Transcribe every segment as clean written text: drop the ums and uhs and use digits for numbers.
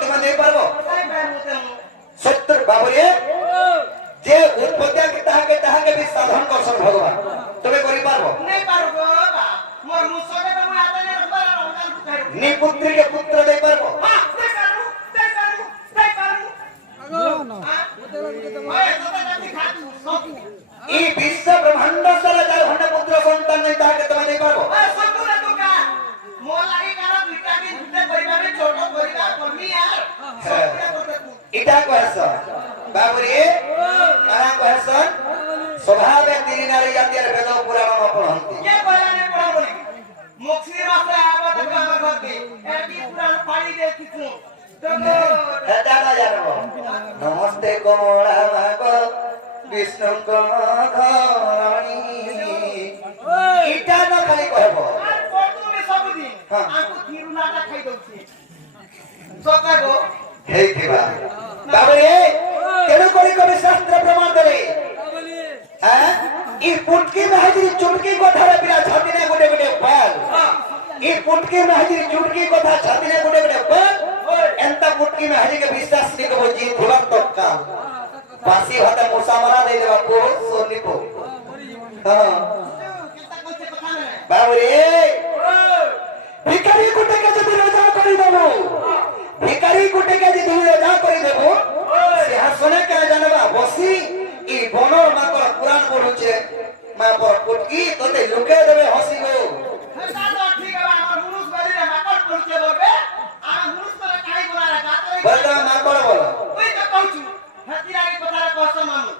তুমি নেই পারবো সত্য বাবুরে যে উৎপত্তি তাহাকে তাহাকে বি সাধন করছেন ভগবান তুমি করি পারবো নেই পারবো বাবা মোর মুসকে তো মই আতে রবা রমজান খাই নি পুত্রকে পুত্র দেই পারবো হ্যাঁ দেই পারবো না ওই তোতা জাতি খাতু সব এই বিশ্ব ব্রহ্মাণ্ড সারা যার ঘন্টা পুত্র সন্তান নেই তাহাকে তুমি নেই পারবো ওই সবুরে তো কা মোর লাগি কারা দুইটা দিন দুইটা পরিবারে ছোট পরিবার কর্মী আর সবুরে করতে এটা কহছ বাবুরে কারা কহছ স্বভাবে তিন নারী জাতির বেদ পুরাণ পড়ন্তি কে বলানে পড়া বলি মুখি মাসে আবাদ কাম করতে এটি পুরাণ পাড়ি দে কিছু তো এটা না জানবো নমস্তে কমলা মাগ বিষ্ণু ঘরণী এটা না খালি কহব আর তুমি সবদিন আমু থিরুনাটা খাই দউছি সকাগো ହେଇଥିବା ତାପରେ ତେଣୁ କରି କବି ଶାସ୍ତ୍ର ପ୍ରମାଣ ଦେଲେ ଇ ପୁଟକି ମାହାଜିରି ଚୁଟକି କଥାରେ ପିଲା ଛାତିନେ ଗୋଟେ ଗୋଟେ ବାଲ ଇ ପୁଟକି ମାହାଜିରି ଚୁଟକି କଥା ଛାତିନେ ଗୋଟେ ଗୋଟେ ବାଲ ଏନ୍ତା ପୁଟକି ମାହାଜିକେ ବିଶ୍ୱାସ ନି କବ ଜି ଥିବାର ତକ୍କା ବାସି ଭାତ ମୂଷା ମରା ଦେଇ ଦେବା ପୋ સોનીપો ହଁ কেতা কইছে কথা না ବାବୁରେ ଭିକାରୀ ଗୁଟେକେ ଯଦି ରଜା କରିଦେବୁ ভিকারি গুটেকে যদি রজা করে দেব সিংহাসনে কে জানবা বসি ই বনর মাকর পুরাণ পড়ুছে মা পর পুটকি তোতে লুকে দেবে হসিব হেতা তো ঠিক আছে আমার মুনুষ বাড়িতে মাকড় পড়ছে বলবে আর মুনুষ করে কাই বলা গাতরে বলতা মাকড় বল ওই তো কইছু হেতি লাগি কথাটা কষ্ট মামু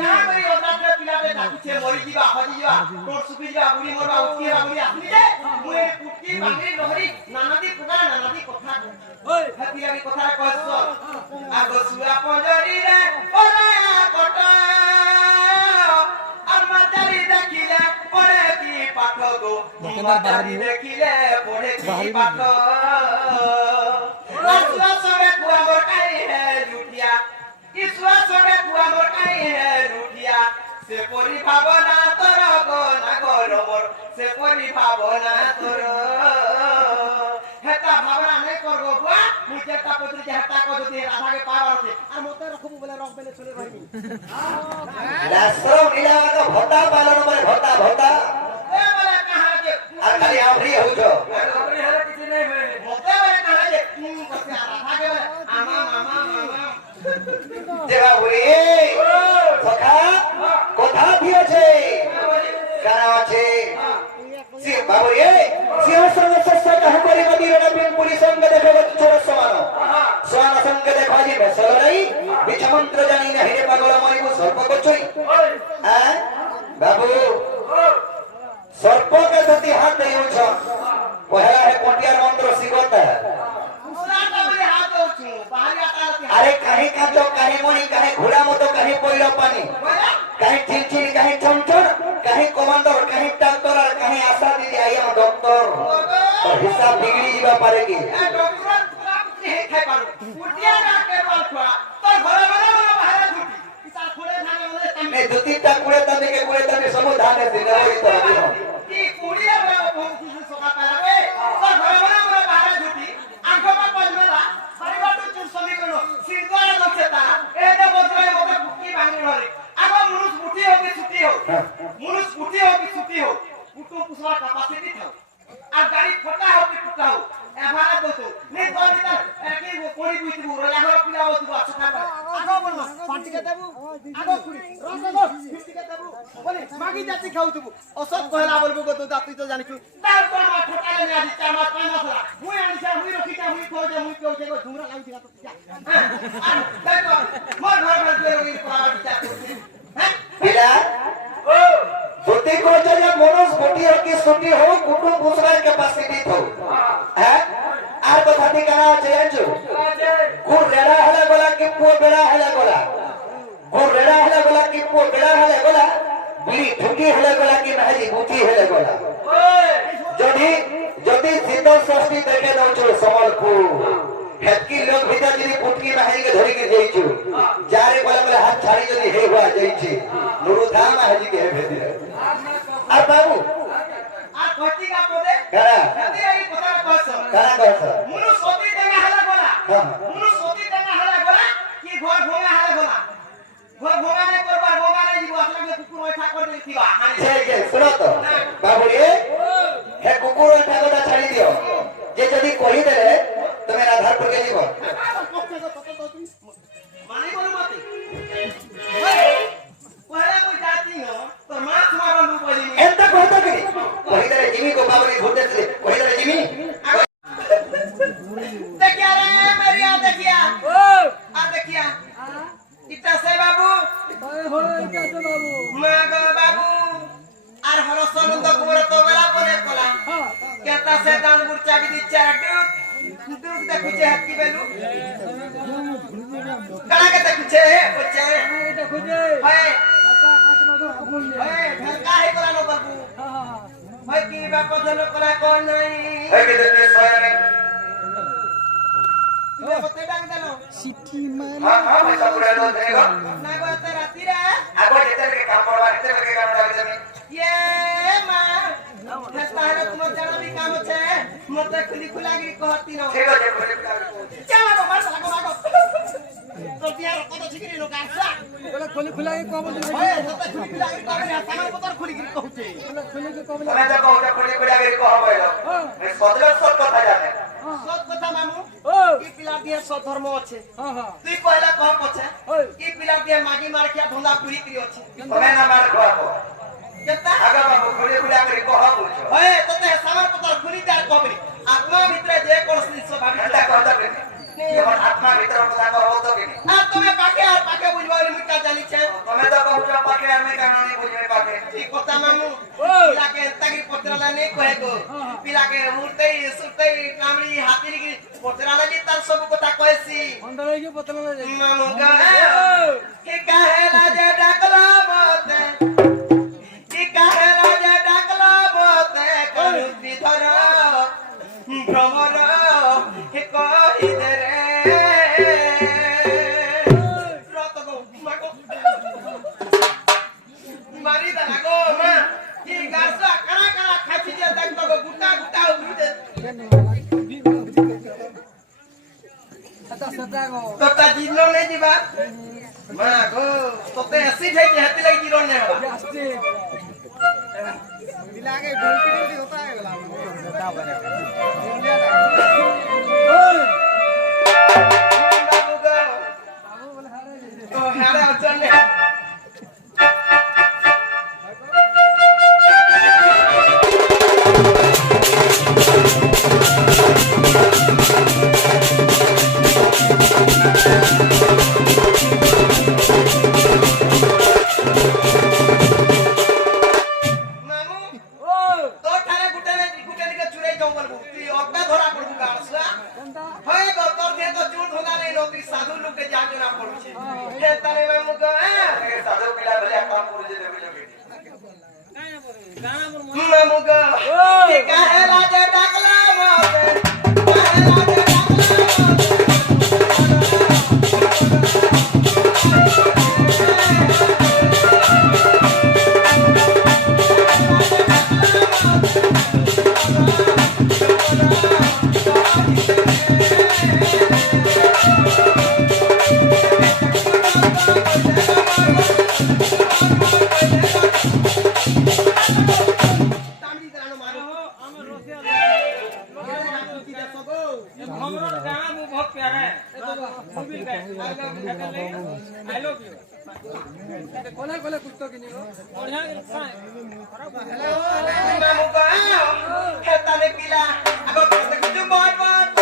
কা করি ওটাতে পিলাতে ডাকুছে মরি দিবা হজি যাবা তোর সুপি যাবা বুড়ি মরবা উঠি যাবা বুড়ি আসলি যে মুই পুটকি বাঙি নহরি নানাদি প্রকার নানাদি কথা ওই হেতি লাগি কথাটা কষ্ট আগো সুরা পঞ্জরি রে ওরে কটা আমাদারি দেখিলে পড়ে কি পাঠ গো আমাদারি দেখিলে পড়ে কি পাঠ আসুয়া সবে কুয়া মোর কাই হে লুটিয়া ইসুয়া সবে কুয়া মোর কাই হে লুটিয়া সে পরি ভাবনা তোর গো না গো মোর সে পরি ভাবনা তোর হেতা ভাবনা নাই করব বুয়া মুই যেটা পত্রি যে হেতা কো যদি রাধাকে পার আছে আর মতে রাখবো বলে রক বেলে চলে রহিনি লাসর মিলাওয়া ভটা পালন মানে ভটা ভটা এ বলে কাহা যে আর খালি আফরি হউছ আবরি হলে কিছু নাই হয় মতে বলে কাহা যে কসে রাধাকে বলে আমা মামা মামা যে বাবুরে সখা কথা দিয়েছে কারা আছে সে বাবুরে সিংহাসনে সস্তা কাহ করে মদিরা বিন পুরি সঙ্গে দেখো ছোট সমান সোয়ানা সঙ্গে দেখো আজি বেসলরাই বিছমন্ত্র জানি না হেরে পাগল মরিবু সর্প কচই হ্যাঁ বাবু সর্পকে যদি হাত দেউছ পহলা হে কোটিয়ার মন্ত্র শিখতা পুরাটা বলে হাত দউছু বাহারি আকারতি আরে কাহে কাঁচ কাহে মণি কাহে ঘোড়া মতো কাহে পইল পানি বলে কাহে চিলচিল কাহে চমচর কাহে কমান্ডর কাহে ডাক্তার আর কাহে আশা দিদি আই am ডক্টর তো হিসাব বিগড়ি যাবা পারে কি এ ডক্টর পুরা পুরি হে খাই পারু পুটিয়া না কে বল খোয়া তোর ঘরে ঘরে বলে বাহারে ছুটি ইতা খুলে ধানে বলে নে দুতিটা কুড়ে তানে কে কুড়ে তানে সব ধানে দিনা ওই তো আমি কি কুড়িয়া বলে বহুত কিছু সকা পাবে তোর ঘরে ঘরে বলে বাহারে ছুটি আঙ্কমা পজমেলা পরিবারটো চুর সমীকরণ সিংহারা লক্ষে তারা এতে বদলে মতে পুকি ভাঙি ধরে আগো মুনুষ মুঠি হোক ছুটি হোক মুনুষ মুঠি হোক ছুটি হোক পুটু পুসলা ক্যাপাসিটি থাও আর গাড়ি ফটা হোক কি টুটা হোক এভারে দতো নে দলিতা একি কোড়ি বুইতি রলা হল পিলা বতু আছকা আগো বল পাটিকে দেবু আগো কুড়ি রস দো ফিটিকে দেবু বলে মাগি জাতি খাউতবু অসত কহলা বলবু গো তো জাতি তো জানিছু তার পর মা ফটালে নে আজি চামা পানা ফলা মুই আনিছা মুই রখিতা মুই খোজে মুই কেউছে গো ঝুমরা লাগি দিলা তো দেখো মোর ঘর ঘর দুই রঙিন পাওয়া বিচার করছি হ্যাঁ পিলা ও যদি কোচ যে মনোজ গোটি হোক কি ছুটি হোক কুটুম বুসরার ক্যাপাসিটি থো হ্যাঁ আর কথা ঠিক না আছে জানছো গুড় রেড়া হলে গলা কি পো বেড়া হলে গলা গুড় রেড়া হলে গলা কি পো বেড়া হলে গলা বিড়ি ঢুকি হলে গলা কি মাঝি বুটি হলে গলা যদি যদি শীতল ষষ্ঠী দেখে দউছো সম্বলপুর হেতকি লোক ভিতর যদি পুটকি মাঝি কে ধরি के যাইছো যারে বলে বলে হাত ছাড়ি যদি হে হুয়া যাইছে নুরু ধাম মাঝি কে ভেদি আর বাবু আর কটি কা পদে কারা হেতি এই কথা কইছ কারা কইছ মুনু সতি দেনা হলা বলা মুনু থিবা হানি ঠিক আছে শুনো তো বাবুড়ি হে কুকুর ঠাকুরটা ছাড়ি দিও যে যদি কহি দেলে তুমি রাধারপুরকে যাব মানে বলো মতে পরে মই যাতি ন তো মাছ মারলু বলি এত কথা কি কহি দেলে জিমি কো বাবুড়ি ঘুরতে দিলে কহি দেলে জিমি देखिया रे मेरिया देखिया आ देखिया इतना से बाबू मागो बाबू আর হরসনন্দ কুমার তো গলা পরে কলা কেতা সে দান মুরচা বি দিচ্ছে ডুক ডুক দেখুছে হাতি বেলু কালা কে দেখুছে বচ্চা হয় হয় ঢাকা হে কলা নো বাবু হয় কি বাপ ধন কলা কোন নাই হে কি দেখে সয়ানে তুমি বতে ডাং দেলো हां हां पैसा पूरा दो देगा না গো তে রাতি রে आगो जेते के काम करवा जेते के काम जाबे जमी ये मां हेतारे तुम जाना भी काम छे मते खुली खुलागिरी कहती न ठीक है बोले चला गो मार चला गो तो बियार कत छिकरी नो कासा बोला खोली खुलागी को बोल ओए मते खुली खुलागिरी कहबे सामान पतर खुलीगिरी कहते बोला खोली के को बोल તમે તો કહો ખોલી ખોલી આગળ કહો બોલો એ સદલ સદ কথা জানে সত কথা মামু ओ কি পিলা দিয়ে সত ধর্ম আছে हां हां তুই কইলা কহ পছে ओए কি পিলা দিয়ে মাগি মার কিয়া ধন্দা পুরি করি আছে તમે না মার કહો কেতা আগা বাবু খোলি খোলি আগળ કહો બોલছো ওए তোতে সামান পतर খুলি তার কবরি আত্মা ভিতরে যে করছিস সব ভাবি এটা কথা কে আমার আত্মা ভিতর কথা કહો তো কি আর তুমি পাকে বুঝবা মুই কা জানিছে તમે તો કહો પાકે আমি কানা નહીં বুঝবে পাকে ঠিক কথা মামু ओए পিলাকে তাগি পত্রালা নেই কহে গো পিলাকে মুরতেই সুরতেই কামড়ি হাতিরি পত্রালা নি তার সব কথা কইছি अंदर के पतला ले जाए মামু কহে কি কাহেলা যে ডাকলা মতে কি কাহেলা যে ডাকলা মতে করু বিধর ভ্রমর হে কহি দে রে রত গো মাগো মারি দানা গো মা কি গাছটা কারা কারা খাইছি যে দেখতো গো গুটা গুটা উড়িতে आता सदा गो তোতা জিনো নেই দিবা মা গো তোতে আসি যাইতে হাতে লাগি জিরো নে হবা आस्ते দিলাগে ঢোলকি ঢোলকি হতা হয়ে গেল ओए বাবু গো बाबू बोले हारे ও হারা চলে মামু ओ তো ঠারে গুটানে চুরাই জঙ্গল গো তুই অকা ধরা পড়বু গাছলা कंदा হয় গো তোর দিয়ে তো চুর ধোনা নেই নতুন সাধু লোকে যা জনা পড়ছে হে তারে মামু গো એ સાધુ પેલા ભલે કામ પૂરું જે દેવી જોગી মামু গো কি কাহেলা যে ডাকলা মতে কাহেলা যে ডাকলা মতে তামড়ি দানো মারো हम रोसे কি দেখো গো हमरो गाना में बहुत प्यारा है बाबा मूवी का आई लव यू कोले कोले कुछ तो कि नहीं हो बढ़िया अच्छा है মামু গো হে তারে পিলা আগো কষ্ট কিছু বড় বড়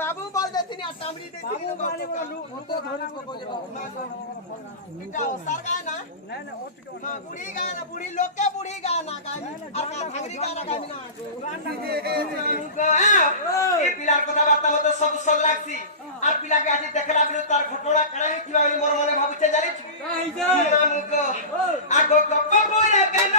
বাবু বল দেখিনি আর তামড়ি দেখিনি বুড়ি গায় না বুড়ি লোককে বুড়ি গায় না আর ভাঙড়ি গায় না গাবি না এই পিলার কথাবার্তা মতো সব সব লাগছি আর পিলাকে আজ দেখলা বিরু তার ঘটনা কাড়াই কিবা বলি মোর মনে ভাবুছে জানিছ আগো গপ বলে কেন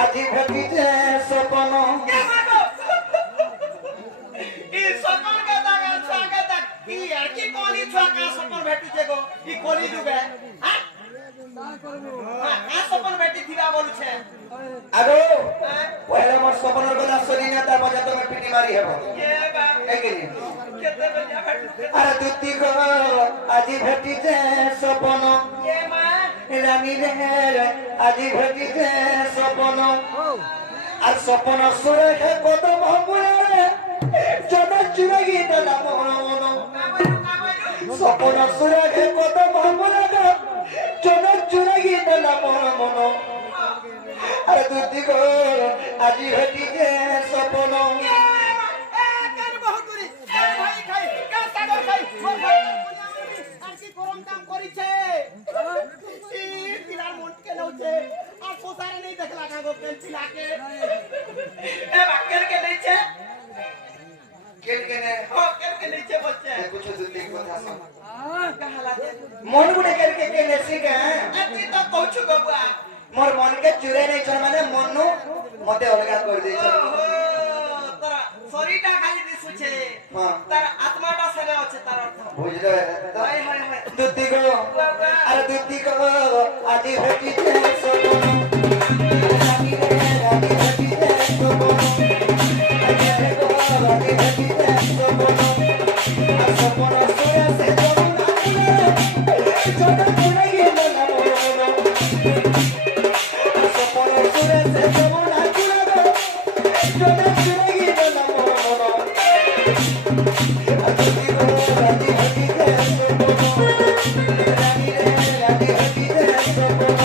আজি ভেটিছে বলছে আগো পয়লা মোর সপনের কথা শুনি না তার মজা তুমি পিটি মারি হেব কে বা একিনি কেতে বেজা ভাটতে আরে দুতি গো আজি ভেটিছে সপন কে মা রানী রে আজি ভেটিছে সপন আর সপন সুরে কত মহমুরে জদ চুরাগি দলা মন মন সপন সুরে কত মহমুরে জদ চুরাগি দলা মন মন আরে দুতি গো আজি ভেটিছে সপন কেন বহুতুরি এ ভাই খাই কে সাগর খাই মোর ভাই আর কি গরম কাম করিছে ই পিলার মন কে নউছে আর পোসারে নেই দেখলা কাগো কেন পিলাকে এ বাকের কে নেইছে কেন কেনে ও কেন কে নেইছে বলছে कुछ दुती কথা শুন কাহালা দে মন গুড়ে করকে কে নেছি কে এ তুই তো কইছু বাবুয়া মোর মন কে চুরে নাই চল মানে মনু মতে অলগা করে দেইছ ওহো তোরা শরীরটা খালি দিছুছে হ্যাঁ তার আত্মাটা সেরে আছে তার অর্থ বুঝলে হয় হয় হয় দুতি গো আরে দুতি গো আজি ভেটিছে সপন রানী রে আজি ভেটিছে সপন আজি গো আজি ভেটিছে সপন আর সপন সুরে সে যমুনা রে ছোট চুরে গিয়ে না মন সপন সুরে সে যমুনা চুরে রে ছোট চুরে গিয়ে না মন দুতি গো আজি ভেটিছে সপন রানী রে আজি ভেটিছে সপন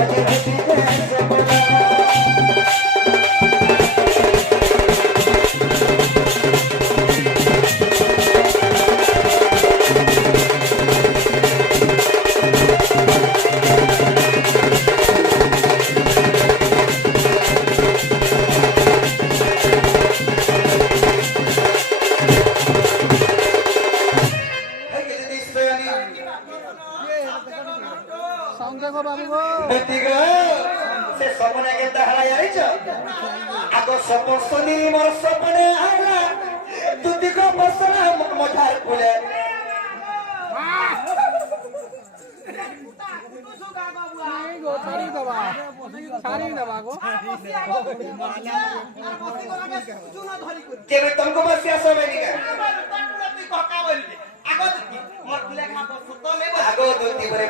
আজি ভেটিছে সপন সাউন্ড দেখো বাবু গো দুতিগো সে সপনে কেনতা হারা যাইছ আগ সপ শুনি মোর সপনে আলা দুতিগো বসরা মঠার কুলে এই গো ছাড়ি দেবা গো কেবে তুমকো বসিয়া সবে নিকা আগ দুতি পরে